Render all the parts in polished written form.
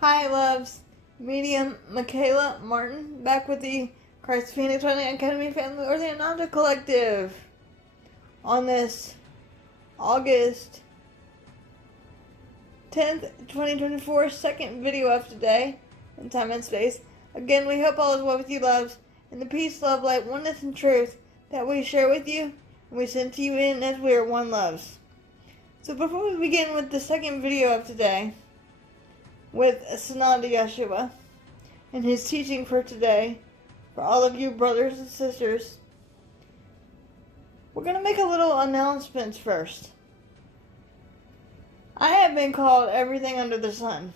Hi, loves. Medium Michaela Martin back with the Christ Phoenix Running Academy Family or the Ananda Collective on this August 10th, 2024, second video of today in time and space. Again, we hope all is well with you, loves, and the peace, love, light, oneness, and truth that we share with you and we send to you in as we are one, loves. So before we begin with the second video of today, with Sananda Yeshua and his teaching for today, for all of you brothers and sisters, we're going to make a little announcements first. I have been called everything under the sun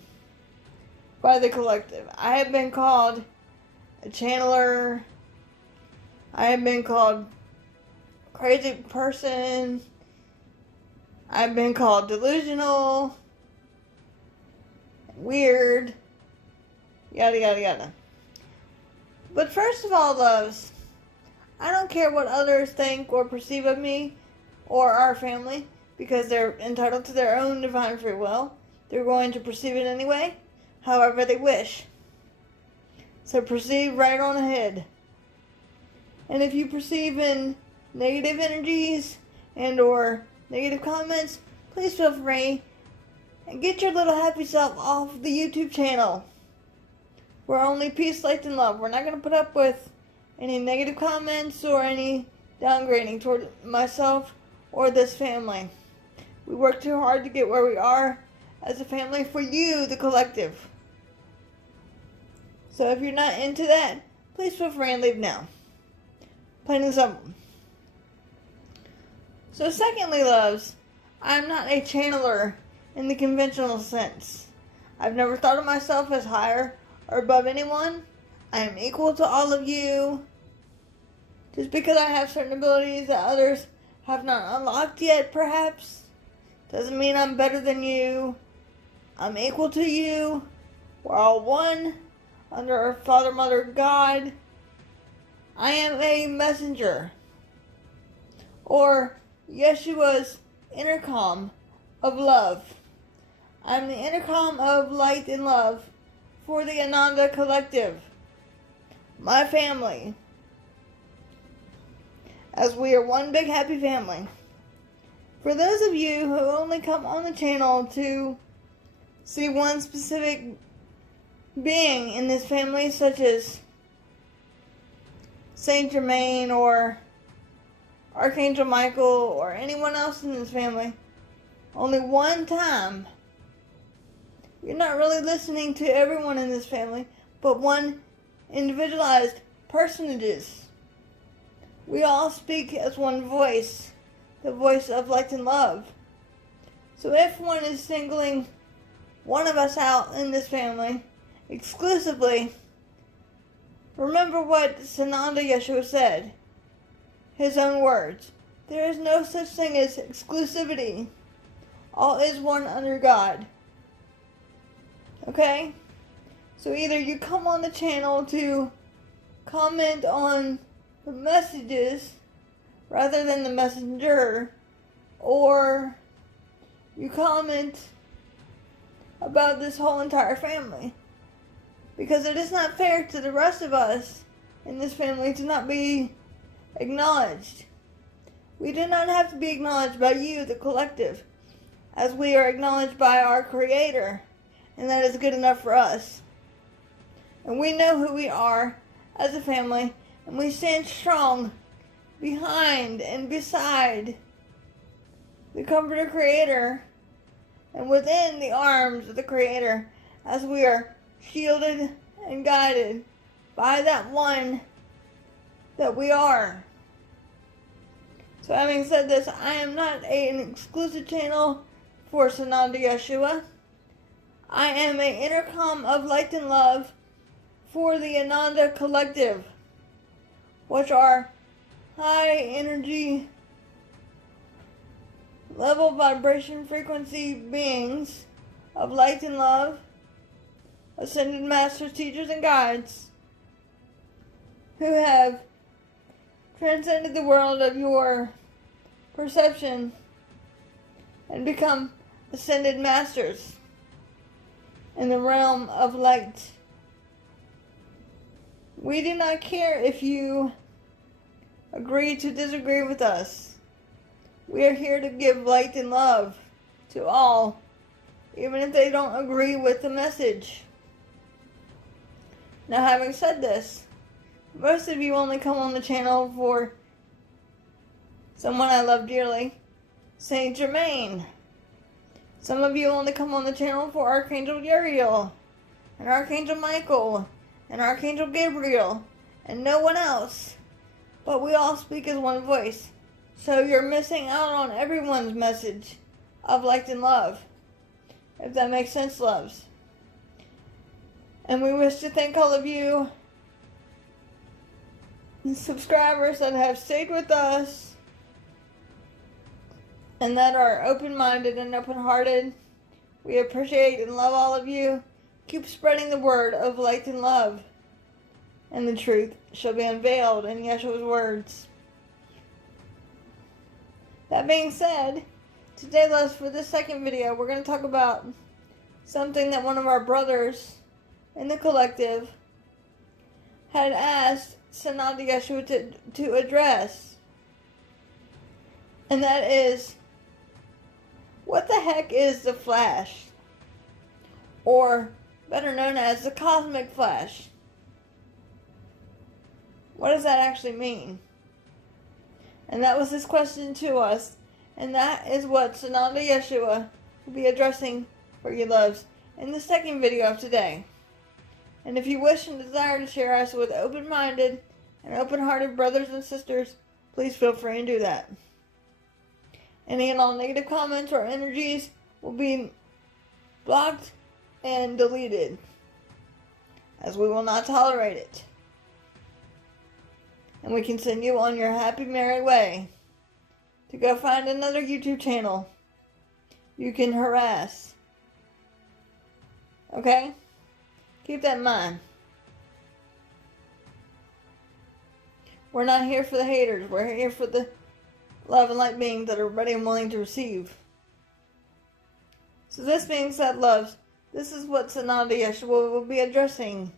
by the collective. I have been called a channeler. I have been called crazy person. I've been called delusional, weird, yada yada yada. But first of all, loves, I don't care what others think or perceive of me or our family, because they're entitled to their own divine free will. They're going to perceive it anyway, however they wish. So proceed right on ahead. And if you perceive in negative energies and or negative comments, please feel free and get your little happy self off the YouTube channel. We're only peace, light, and love. We're not going to put up with any negative comments or any downgrading toward myself or this family. We work too hard to get where we are as a family for you, the collective. So if you're not into that, please feel free and leave now. Plain and simple. So secondly, loves, I'm not a channeler in the conventional sense. I've never thought of myself as higher or above anyone. I am equal to all of you. Just because I have certain abilities that others have not unlocked yet, perhaps, doesn't mean I'm better than you. I'm equal to you. We're all one under our Father, Mother, God. I am a messenger, or Yeshua's intercom of love. I'm the intercom of light and love for the Ananda Collective, my family, as we are one big happy family. For those of you who only come on the channel to see one specific being in this family, such as Saint Germain or Archangel Michael or anyone else in this family, only one time, you're not really listening to everyone in this family, but one individualized personages. We all speak as one voice, the voice of light and love. So if one is singling one of us out in this family exclusively, remember what Sananda Yeshua said, his own words. There is no such thing as exclusivity. All is one under God. Okay? So either you come on the channel to comment on the messages rather than the messenger, or you comment about this whole entire family. Because it is not fair to the rest of us in this family to not be acknowledged. We do not have to be acknowledged by you, the collective, as we are acknowledged by our Creator. And that is good enough for us. And we know who we are as a family, and we stand strong behind and beside the Comforter Creator and within the arms of the Creator, as we are shielded and guided by that one that we are. So having said this, I am not an exclusive channel for Sananda Yeshua. I am an intercom of light and love for the Ananda Collective, which are high energy, level vibration frequency beings of light and love, ascended masters, teachers, and guides who have transcended the world of your perception and become ascended masters. in the realm of light. We do not care if you agree to disagree with us. We are here to give light and love to all, even if they don't agree with the message. Now, having said this, most of you only come on the channel for someone I love dearly, Saint Germain. Some of you only come on the channel for Archangel Uriel, and Archangel Michael, and Archangel Gabriel, and no one else. But we all speak as one voice. So you're missing out on everyone's message of light and love. If that makes sense, loves. And we wish to thank all of you subscribers that have stayed with us and that are open-minded and open-hearted. We appreciate and love all of you. Keep spreading the word of light and love, and the truth shall be unveiled in Yeshua's words. That being said, today, loves, for this second video, we're going to talk about something that one of our brothers in the collective had asked Sananda Yeshua to address. And that is, what the heck is the Flash? Or better known as the Cosmic Flash. What does that actually mean? And that was his question to us. And that is what Sananda Yeshua will be addressing for you, loves, in the second video of today. And if you wish and desire to share us with open-minded and open-hearted brothers and sisters, please feel free and do that. Any and all negative comments or energies will be blocked and deleted, as we will not tolerate it. And we can send you on your happy merry way to go find another YouTube channel you can harass. Okay? Keep that in mind. We're not here for the haters. We're here for the love and light beings that are ready and willing to receive. So this being said, loves, this is what Sananda Yeshua will be addressing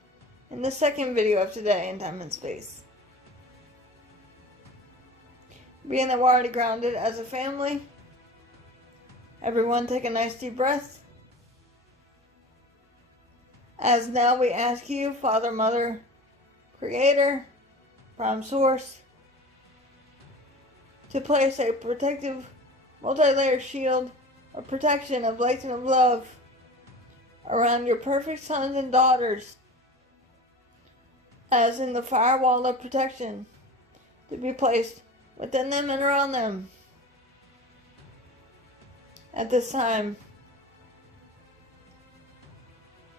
in the second video of today in Time and Space. Being that we're already grounded as a family, everyone take a nice deep breath. As now we ask you, Father, Mother, Creator, Prime Source, to place a protective, multi-layered shield of protection, of light and of love around your perfect sons and daughters, as in the firewall of protection, to be placed within them and around them at this time.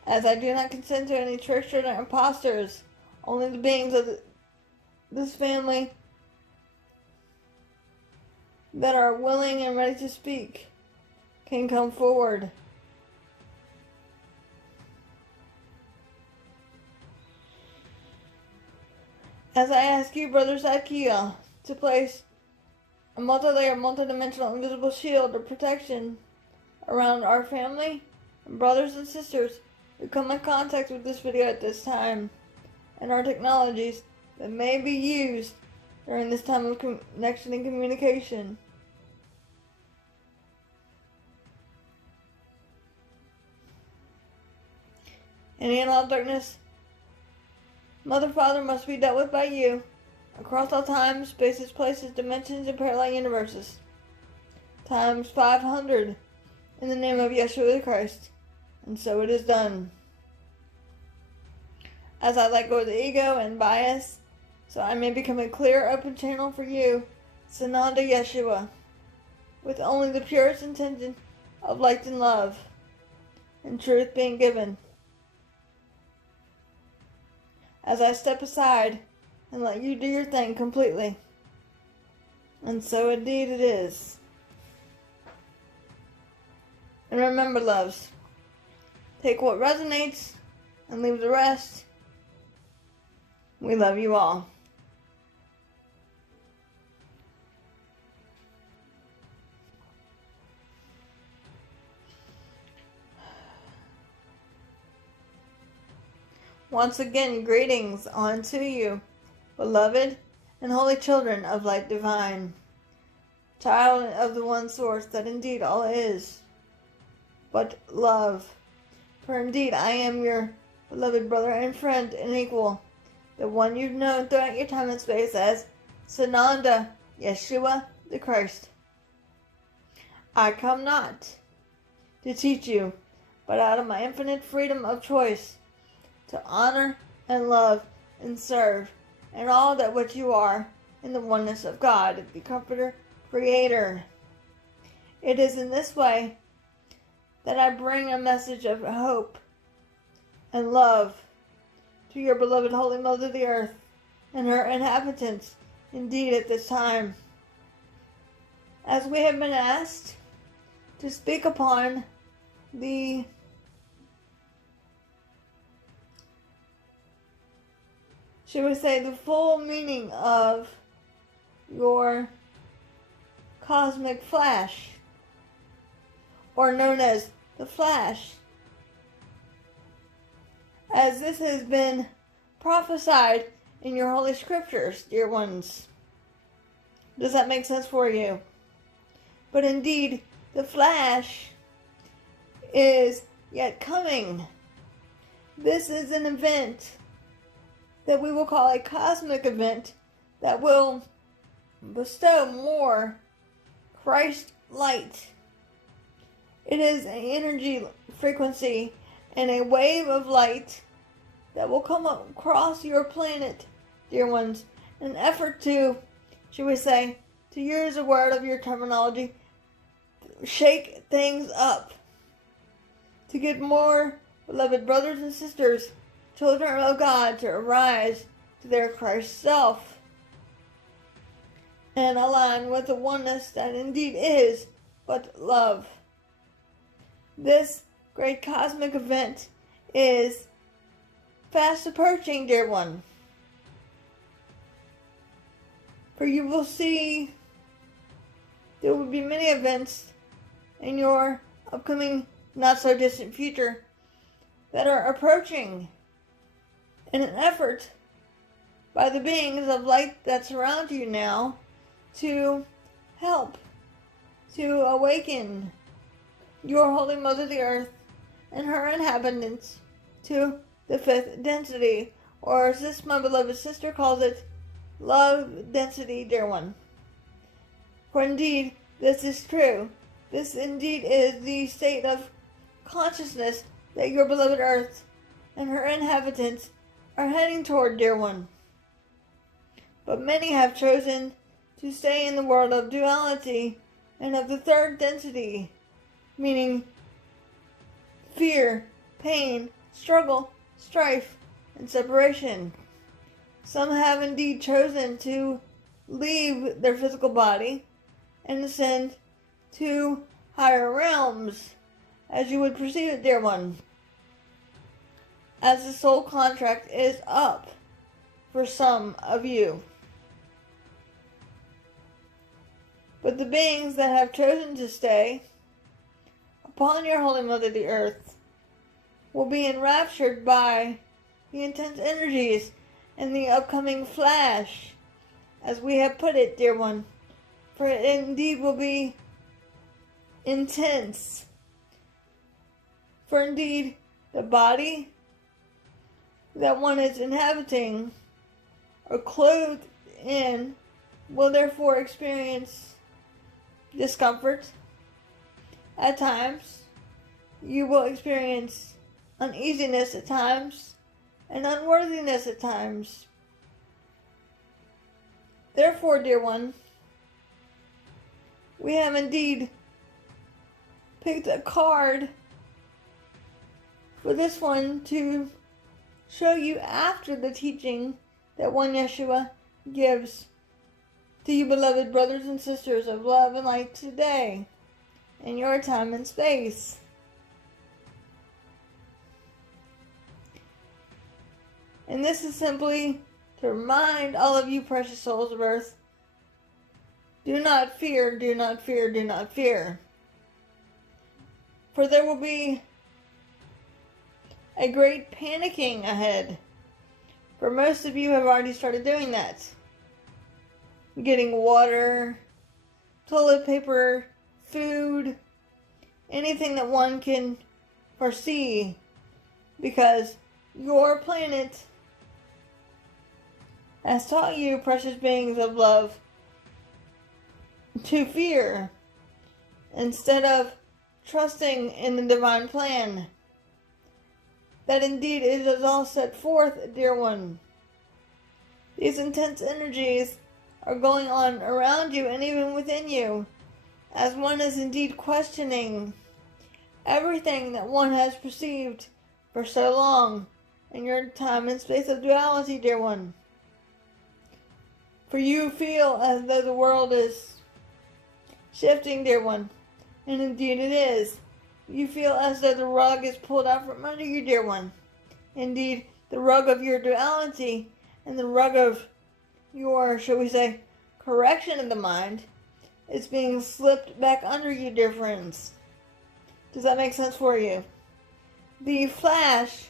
As I do not consent to any tricksters or imposters, only the beings of this family that are willing and ready to speak can come forward. As I ask you, Brother Zakiel, to place a multi-layer, multi-dimensional, invisible shield of protection around our family and brothers and sisters who come in contact with this video at this time, and our technologies that may be used during this time of connection and communication. Any and all darkness, Mother, Father, must be dealt with by you, across all times, spaces, places, dimensions, and parallel universes. Times 500, in the name of Yeshua the Christ. And so it is done. As I let go of the ego and bias, so I may become a clear, open channel for you, Sananda Yeshua, with only the purest intention of light and love, and truth being given. As I step aside and let you do your thing completely. And so indeed it is. And remember, loves, take what resonates and leave the rest. We love you all. Once again, greetings unto you, beloved and holy children of light divine, child of the one source that indeed all is but love. For indeed I am your beloved brother and friend and equal, the one you've known throughout your time and space as Sananda, Yeshua the Christ. I come not to teach you, but out of my infinite freedom of choice, to honor and love and serve and all that which you are in the oneness of God, the Comforter, Creator. It is in this way that I bring a message of hope and love to your beloved Holy Mother the Earth and her inhabitants indeed at this time, as we have been asked to speak upon the full meaning of your cosmic flash, or known as the Flash, as this has been prophesied in your holy scriptures, dear ones. Does that make sense for you? But indeed, the Flash is yet coming. This is an event that we will call a cosmic event that will bestow more Christ light. It is an energy frequency and a wave of light that will come across your planet, dear ones, in an effort to, should we say, to use a word of your terminology, shake things up, to get more beloved brothers and sisters, children of God, to arise to their Christ self and align with the oneness that indeed is but love. This great cosmic event is fast approaching, dear one. For you will see there will be many events in your upcoming not so distant future that are approaching in an effort by the beings of light that surround you now to help to awaken your Holy Mother the Earth and her inhabitants to the fifth density, or as this my beloved sister calls it, love density, dear one. For indeed, this is true. This indeed is the state of consciousness that your beloved Earth and her inhabitants are heading toward, dear one. But many have chosen to stay in the world of duality and of the third density, meaning fear, pain, struggle, strife, and separation. Some have indeed chosen to leave their physical body and ascend to higher realms, as you would perceive it, dear one, as the soul contract is up for some of you. But the beings that have chosen to stay upon your Holy Mother the Earth will be enraptured by the intense energies and the upcoming flash, as we have put it, dear one, for it indeed will be intense. For indeed, the body that one is inhabiting or clothed in will therefore experience discomfort. At times, you will experience uneasiness at times and unworthiness at times. Therefore, dear one, we have indeed picked a card for this one to show you after the teaching that one Yeshua gives to you, beloved brothers and sisters of love and light today in your time and space. And this is simply to remind all of you precious souls of earth, do not fear, do not fear, do not fear. For there will be a great panicking ahead. For most of you have already started doing that. Getting water, toilet paper, food, anything that one can foresee, because your planet has taught you, precious beings of love, to fear instead of trusting in the divine plan. That indeed it is all set forth, dear one. These intense energies are going on around you and even within you, as one is indeed questioning everything that one has perceived for so long in your time and space of duality, dear one. For you feel as though the world is shifting, dear one, and indeed it is. You feel as though the rug is pulled out from under you, dear one. Indeed, the rug of your duality and the rug of your, shall we say, correction of the mind is being slipped back under you, dear friends. Does that make sense for you? The flash,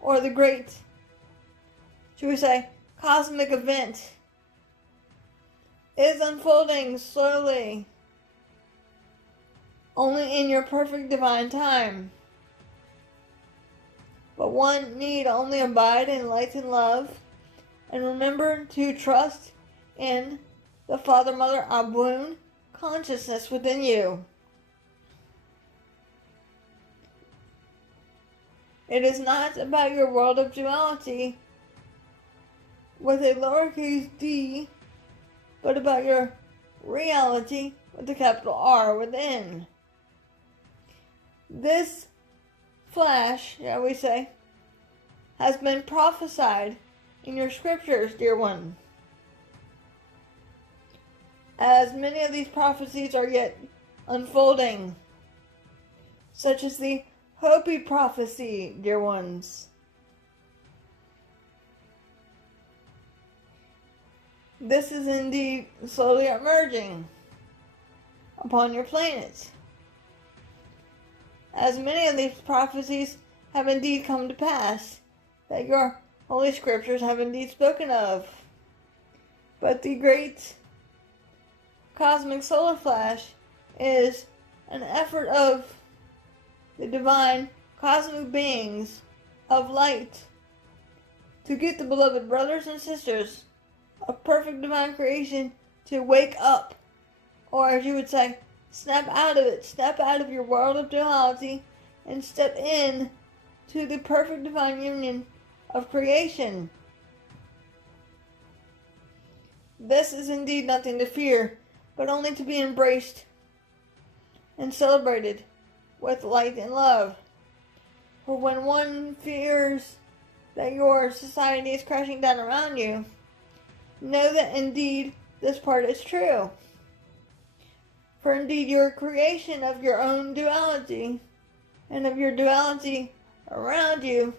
or the great, shall we say, cosmic event is unfolding slowly, only in your perfect divine time. But one need only abide in light and love, and remember to trust in the Father, Mother, Abun consciousness within you. It is not about your world of duality with a lowercase d, but about your reality with a capital R within. This flash, shall we say, has been prophesied in your scriptures, dear one. As many of these prophecies are yet unfolding, such as the Hopi prophecy, dear ones. This is indeed slowly emerging upon your planet, as many of these prophecies have indeed come to pass, that your holy scriptures have indeed spoken of. But the great cosmic solar flash is an effort of the divine cosmic beings of light to get the beloved brothers and sisters of perfect divine creation to wake up, or as you would say, snap out of it, step out of your world of duality and step in to the perfect divine union of creation. This is indeed nothing to fear, but only to be embraced and celebrated with light and love. For when one fears that your society is crashing down around you, know that indeed this part is true. For indeed your creation of your own duality, and of your duality around you,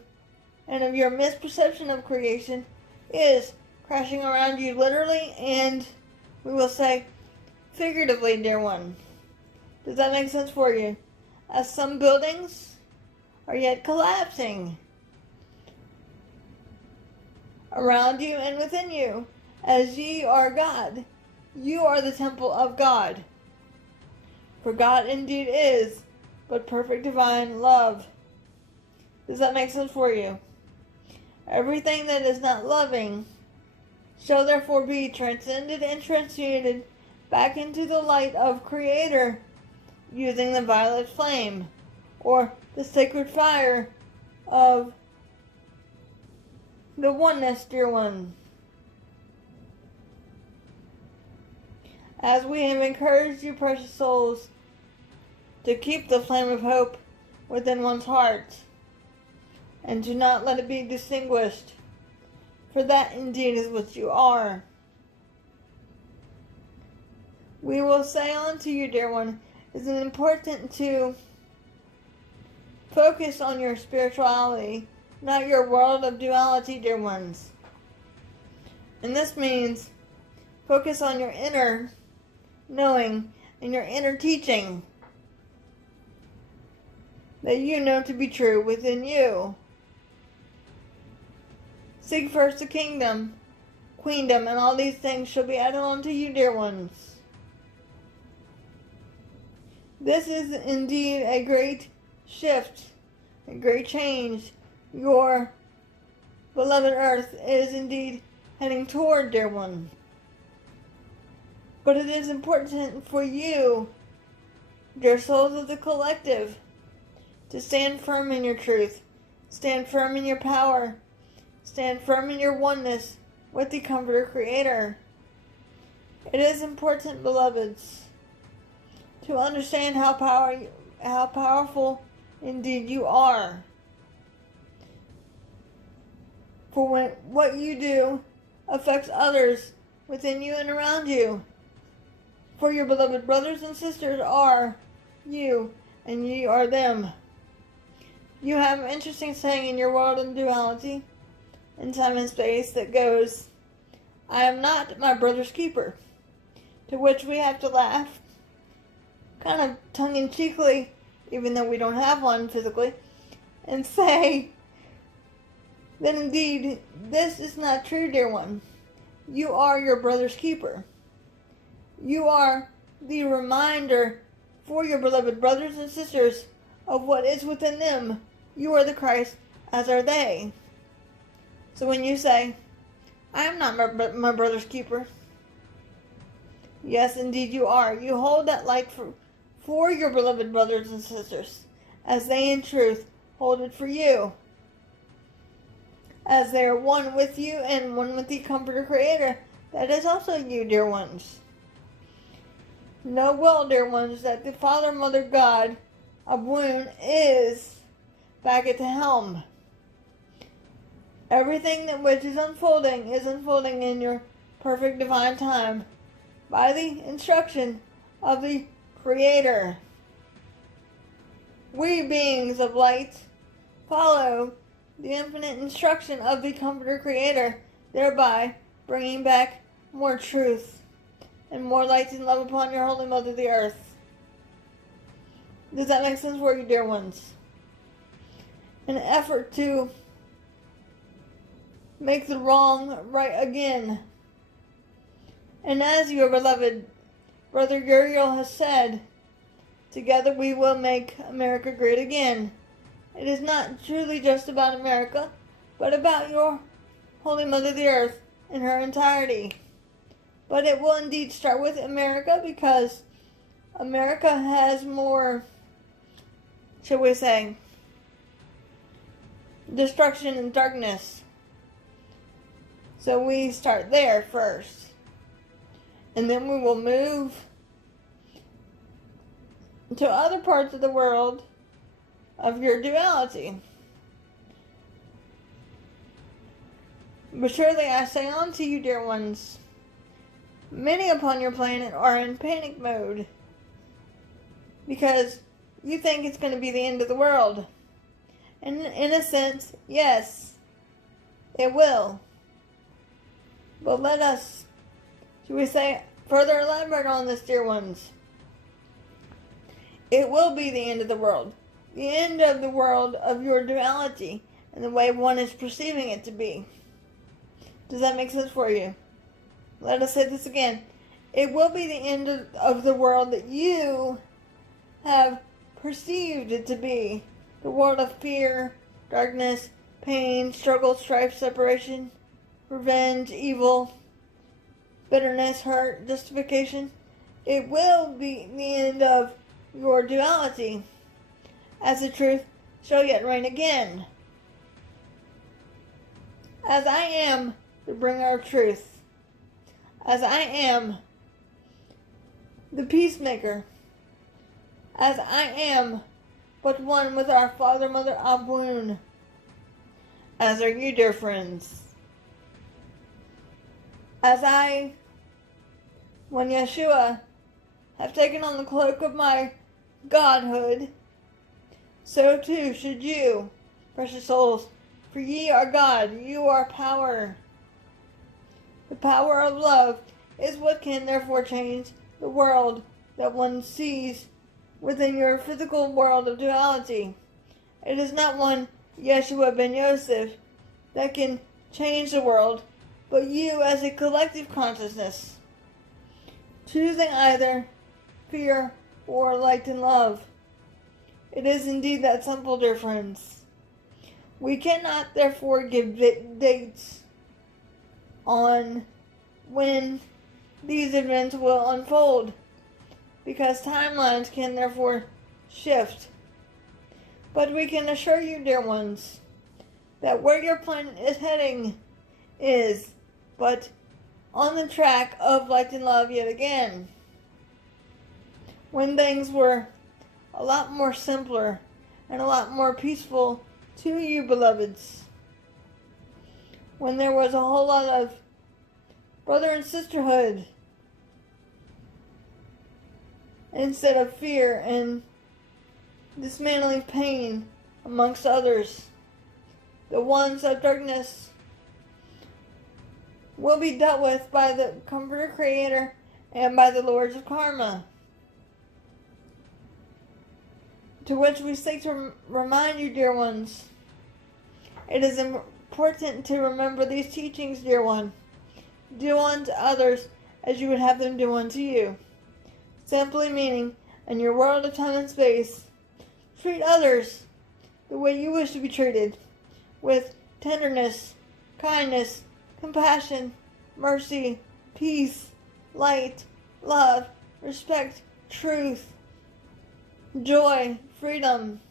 and of your misperception of creation is crashing around you literally and, we will say, figuratively, dear one. Does that make sense for you? As some buildings are yet collapsing around you and within you. As ye are God, you are the temple of God. For God indeed is but perfect divine love. Does that make sense for you? Everything that is not loving shall therefore be transcended and transmuted back into the light of Creator using the violet flame, or the sacred fire of the oneness, dear one. As we have encouraged you, precious souls, to keep the flame of hope within one's heart, and to not let it be distinguished, for that indeed is what you are. We will say unto you, dear one, is it important to focus on your spirituality, not your world of duality, dear ones. And this means focus on your inner knowing and your inner teaching. that you know to be true within you. Seek first the kingdom, queendom, and all these things shall be added unto you, dear ones. This is indeed a great shift, a great change. Your beloved earth is indeed heading toward, dear one. But it is important for you, dear souls of the collective, to stand firm in your truth, stand firm in your power, stand firm in your oneness with the Comforter Creator. It is important, beloveds, to understand how powerful indeed you are. For when what you do affects others within you and around you. For your beloved brothers and sisters are you, and ye are them. You have an interesting saying in your world of duality, in time and space, that goes, I am not my brother's keeper. To which we have to laugh, kind of tongue-in-cheekly, even though we don't have one physically, and say that indeed this is not true, dear one. You are your brother's keeper. You are the reminder for your beloved brothers and sisters of what is within them. You are the Christ, as are they. So when you say, I am not my brother's keeper, yes, indeed you are. You hold that light for your beloved brothers and sisters, as they in truth hold it for you. As they are one with you and one with the Comforter Creator, that is also you, dear ones. Know well, dear ones, that the Father, Mother, God of womb is back at the helm. Everything that which is unfolding in your perfect divine time by the instruction of the Creator. We, beings of light, follow the infinite instruction of the Comforter Creator, thereby bringing back more truth and more light and love upon your Holy Mother, the Earth. Does that make sense for you, dear ones? An effort to make the wrong right again. And as your beloved Brother Uriel has said, together we will make America great again. It is not truly just about America, but about your Holy Mother, the Earth, in her entirety. But it will indeed start with America, because America has more, shall we say, destruction and darkness. So we start there first. And then we will move to other parts of the world of your duality. But surely I say unto you, dear ones, many upon your planet are in panic mode, because you think it's going to be the end of the world. And in a sense, yes, it will. But let us, should we say, further elaborate on this, dear ones. It will be the end of the world. The end of the world of your duality and the way one is perceiving it to be. Does that make sense for you? Let us say this again. It will be the end of the world that you have perceived it to be. The world of fear, darkness, pain, struggle, strife, separation, revenge, evil, bitterness, hurt, justification. It will be the end of your duality, as the truth shall yet reign again. As I am the bringer of truth, as I am the peacemaker, as I am but one with our Father, Mother, Abun, as are you, dear friends. As I, when Yeshua, have taken on the cloak of my godhood, so too should you, precious souls, for ye are God, you are power. The power of love is what can therefore change the world that one sees within your physical world of duality. It is not one Yeshua ben Yosef that can change the world, but you as a collective consciousness, choosing either fear or light and love. It is indeed that simple, dear friends. We cannot therefore give dates on when these events will unfold, because timelines can therefore shift. But we can assure you, dear ones, that where your planet is heading is but on the track of light and love yet again. When things were a lot more simpler and a lot more peaceful to you, beloveds. When there was a whole lot of brother and sisterhood instead of fear and dismantling pain amongst others. The ones of darkness will be dealt with by the Comforter Creator and by the Lords of Karma. To which we seek to remind you, dear ones, it is important to remember these teachings, dear one. Do unto others as you would have them do unto you. Simply meaning, in your world of time and space, treat others the way you wish to be treated, with tenderness, kindness, compassion, mercy, peace, light, love, respect, truth, joy, freedom,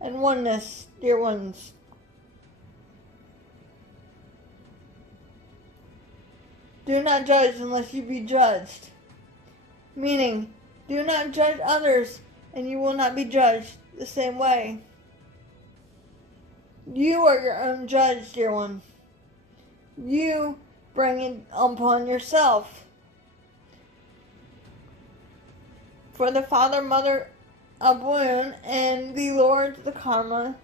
and oneness, dear ones. Do not judge unless you be judged. Meaning, do not judge others and you will not be judged the same way. You are your own judge, dear one. You bring it upon yourself. For the Father, Mother, Abun, and the Lord, the Karma,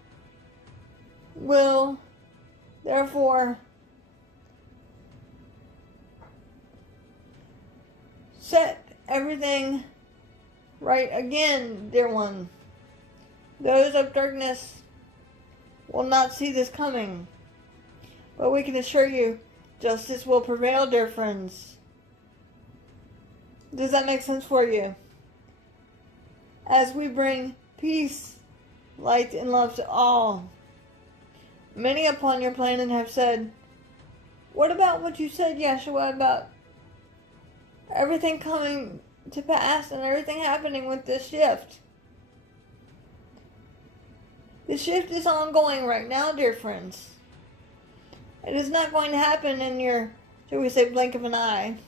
will therefore set everything right again, dear one. Those of darkness will not see this coming, but we can assure you justice will prevail, dear friends. Does that make sense for you? As we bring peace, light, and love to all. Many upon your planet have said, what about what you said, Yeshua, about everything coming to pass and everything happening with this shift? The shift is ongoing right now, dear friends. It is not going to happen in your, shall we say, blink of an eye,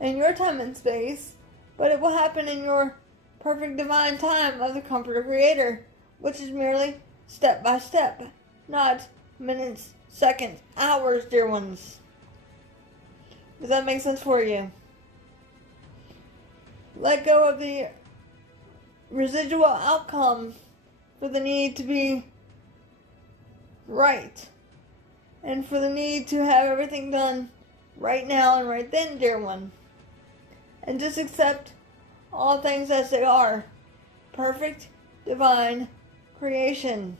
in your time and space, but it will happen in your perfect divine time of the Comforter Creator, which is merely step by step, not minutes, seconds, hours, dear ones. Does that make sense for you? Let go of the residual outcome for the need to be right, and for the need to have everything done right now and right then, dear one. And just accept all things as they are. Perfect, divine creation.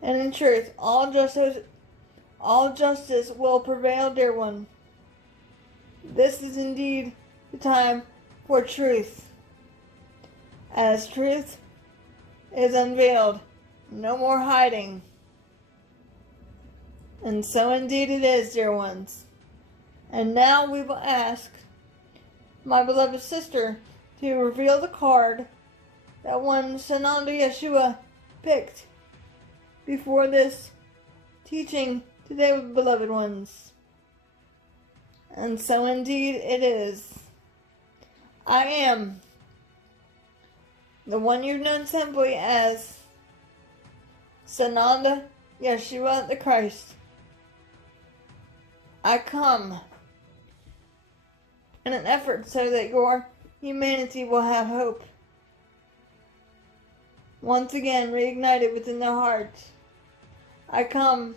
And in truth, all justice will prevail, dear one. This is indeed the time for truth. As truth is unveiled, no more hiding. And so indeed it is, dear ones. And now we will ask my beloved sister to reveal the card that one Sananda Yeshua picked before this teaching today, beloved ones. And so indeed it is. I am the one you've known simply as Sananda Yeshua the Christ. I come in an effort so that your humanity will have hope. Once again reignited within their hearts. I come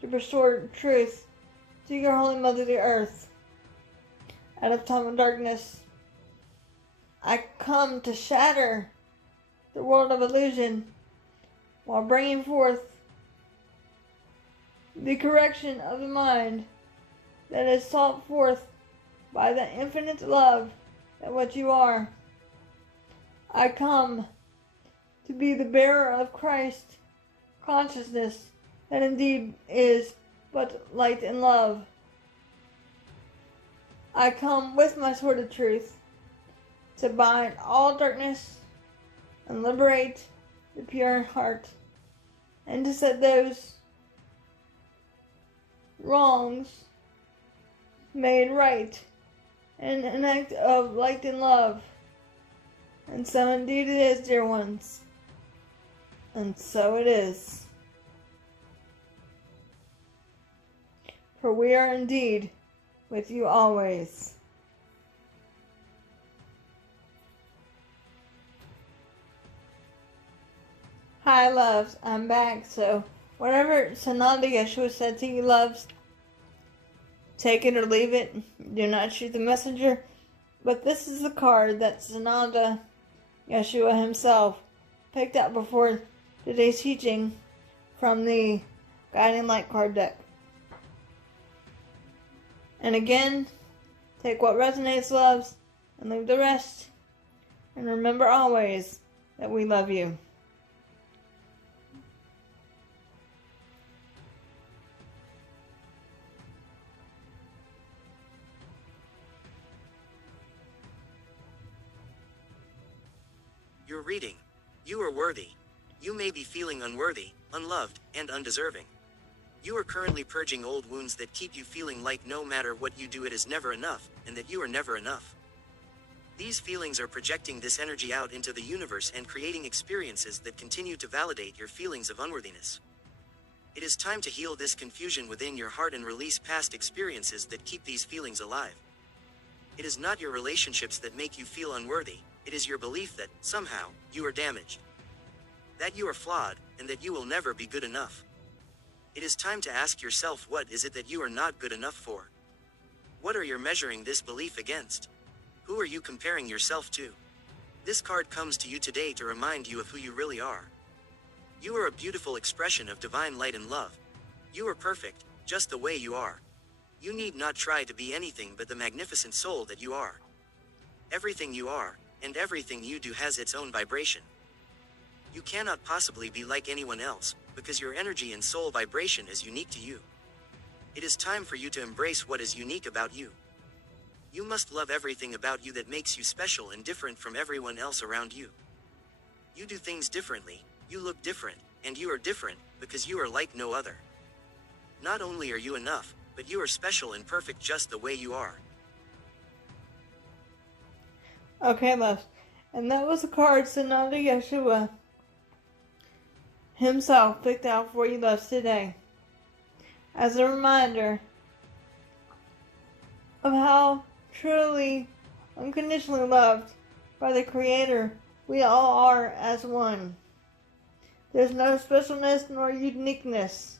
to restore truth to your Holy Mother the Earth. Out of time of darkness, I come to shatter the world of illusion while bringing forth the correction of the mind that is sought forth by the infinite love that what you are. I come to be the bearer of Christ consciousness that indeed is but light and love. I come with my sword of truth to bind all darkness and liberate the pure heart, and to set those wrongs made right in an act of light and love. And so indeed it is, dear ones. And so it is. For we are indeed with you always. Hi, loves. I'm back. So, whatever Sananda Yeshua said to you, loves, take it or leave it. Do not shoot the messenger. But this is the card that Sananda Yeshua himself picked up before today's teaching from the Guiding Light card deck. And again, take what resonates, loves, and leave the rest. And remember always that we love you. Your reading. You are worthy. You may be feeling unworthy, unloved, and undeserving. You are currently purging old wounds that keep you feeling like no matter what you do it is never enough, and that you are never enough. These feelings are projecting this energy out into the universe and creating experiences that continue to validate your feelings of unworthiness. It is time to heal this confusion within your heart and release past experiences that keep these feelings alive. It is not your relationships that make you feel unworthy, it is your belief that, somehow, you are damaged. That you are flawed, and that you will never be good enough. It is time to ask yourself, what is it that you are not good enough for? What are you measuring this belief against? Who are you comparing yourself to? This card comes to you today to remind you of who you really are. You are a beautiful expression of divine light and love. You are perfect, just the way you are. You need not try to be anything but the magnificent soul that you are. Everything you are, and everything you do has its own vibration. You cannot possibly be like anyone else, because your energy and soul vibration is unique to you. It is time for you to embrace what is unique about you. You must love everything about you that makes you special and different from everyone else around you. You do things differently, you look different, and you are different, because you are like no other. Not only are you enough, but you are special and perfect just the way you are. Okay, loves. And that was the card Sananda Yeshua himself picked out for you, loves, today. As a reminder of how truly, unconditionally loved by the Creator we all are as one. There's no specialness nor uniqueness.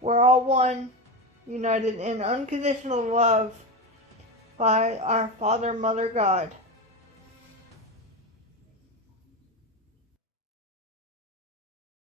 We're all one, united in unconditional love by our Father, Mother, God.